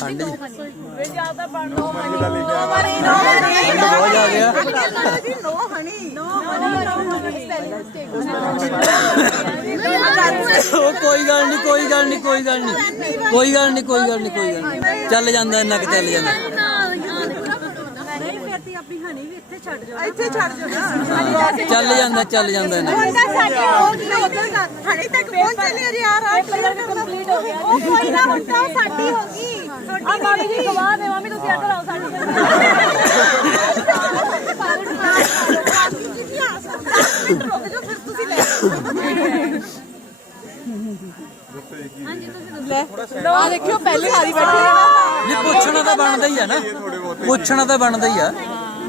ਹਾਂਡੀ ਵੇ ਜਾ ਤਾਂ ਪੜ ਨੋ ਹਣੀ ਨੋ ਹਣੀ ਨੋ ਹਣੀ ਨੋ ਹਣੀ ਨੋ ਹਣੀ ਨੋ ਹਣੀ ਨੋ ਹਣੀ ਨੋ ਹਣੀ ਨੋ ਹਣੀ ਨੋ ਹਣੀ ਨੋ ਹਣੀ ਨੋ ਹਣੀ ਨੋ ਕੋਈ ਗੱਲ ਨਹੀਂ ਕੋਈ ਗੱਲ ਨਹੀਂ ਕੋਈ ਗੱਲ ਨਹੀਂ ਕੋਈ ਗੱਲ ਨਹੀਂ ਕੋਈ ਗੱਲ ਨਹੀਂ ਕੋਈ ਗੱਲ ਨਹੀਂ ਚੱਲ ਜਾਂਦਾ ਇੰਨਾ ਕਿ ਚੱਲ ਜਾਂਦਾ चल जाना चल जाना चल जाना ਆ ਮਾਮੀ ਜੀ ਗਵਾਹ ਨੇ ਮਾਮੀ ਤੁਸੀਂ ਅੱਗ ਲਾਓ ਸਾਡੇ ਹਾਂਜੀ ਤੁਸੀਂ ਲੈ ਆ ਦੇਖਿਓ ਪਹਿਲੇ ਹਾਰੀ ਬੈਠੇ ਇਹ ਪੁੱਛਣਾ ਤਾਂ ਬਣਦਾ ਹੀ ਆ ਨਾ ਪੁੱਛਣਾ ਤਾਂ ਬਣਦਾ ਹੀ ਆ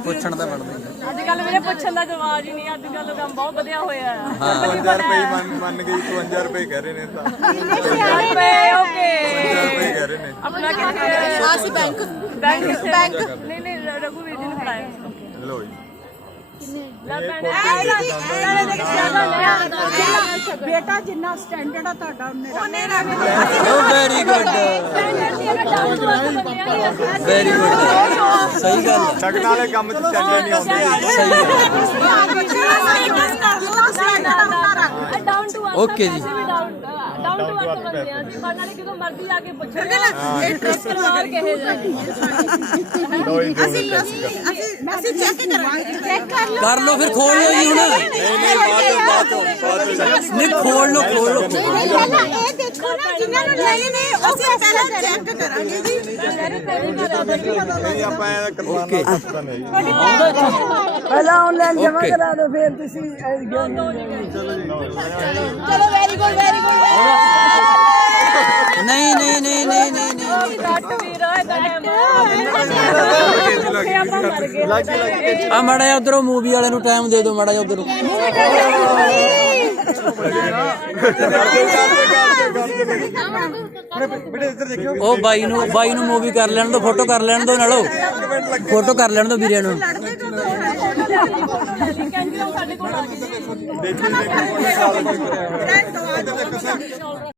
ਪੁੱਛਣ ਦਾ ਬਣਦਾ ਅੱਜ ਕੱਲ ਮੇਰੇ ਪੁੱਛਣ ਦਾ ਜਵਾਬ ਹੀ ਨਹੀਂ ਅੱਜ ਕੱਲ ਕੰਮ ਬਹੁਤ ਵਧਿਆ ਹੋਇਆ ਹੈ 50 ਰੁਪਏ ਮੰਨ ਮੰਨ ਗਈ 52 ਰੁਪਏ ਕਹਿ ਰਹੇ ਨੇ ਤਾਂ 50 ਰੁਪਏ ਓਕੇ 50 ਰੁਪਏ ਕਹਿ ਰਹੇ ਨੇ ਆਪਣਾ ਕਿਹੜਾ ਆਸੀ ਬੈਂਕ ਬੈਂਕ ਨਹੀਂ ਨਹੀਂ ਰਗੂ ਵੀਰ ਜੀ ਨੂੰ ਬੁਲਾਇਆ ਹੈ ਹੈਲੋ ਜੀ ਬੇਟਾ ਜਿੰਨਾ ਸਟੈਂਡਰਡ ਆ ਤੁਹਾਡਾ ਉਹਨੇ ਰੱਖਿਆ ਵੈਰੀ ਵੈਰੀ ਗੁੱਡ ਸਹੀ ਗੱਲ ਟਕਣ ਵਾਲੇ ਕੰਮ ਚ ਚੱਲੇ ਨਹੀਂ ਆਉਂਦੇ ਸਹੀ ਡਾਊਨ ਟੂ ਓਕੇ ਜੀ ਕਰਵਾ ਦਿੰਦੇ ਆ ਕਰ ਲੋ ਫਿਰ ਖੋਲ ਲੋ ਜੀ ਹੁਣ ਨਹੀਂ ਨਹੀਂ ਨਹੀਂ ਬਾਤ ਖੋਲ ਲੋ ਖੋਲ ਲੋ ਇਹ ਦੇਖੋ ਨਾ ਜਿਨ੍ਹਾਂ ਨੂੰ ਲੈਣੇ ਨੇ ਉਹ ਪਹਿਲਾਂ ਚੈੱਕ ਕਰਾਂਗੇ ਜੀ ਪਹਿਲਾਂ ਆਨਲਾਈਨ ਜਮਾ ਕਰਾ ਦੋ ਫਿਰ ਤੁਸੀਂ ਚਲੋ ਜੀ ਆ ਮੜਾ ਜਾ ਉਧਰੋਂ ਮੂਵੀ ਵਾਲੇ ਨੂੰ ਟਾਈਮ ਦੇ ਦਿਓ ਮੜਾ ਜਾ ਉਧਰੋਂ ਉਹ ਬਾਈ ਨੂੰ ਬਾਈ ਨੂੰ ਮੂਵੀ ਕਰ ਲੈਣ ਦੋ ਫੋਟੋ ਕਰ ਲੈਣ ਦੋ ਨਾਲੋ ਫੋਟੋ ਕਰ ਲੈਣ ਦੋ ਵੀਰੇ ਨੂੰ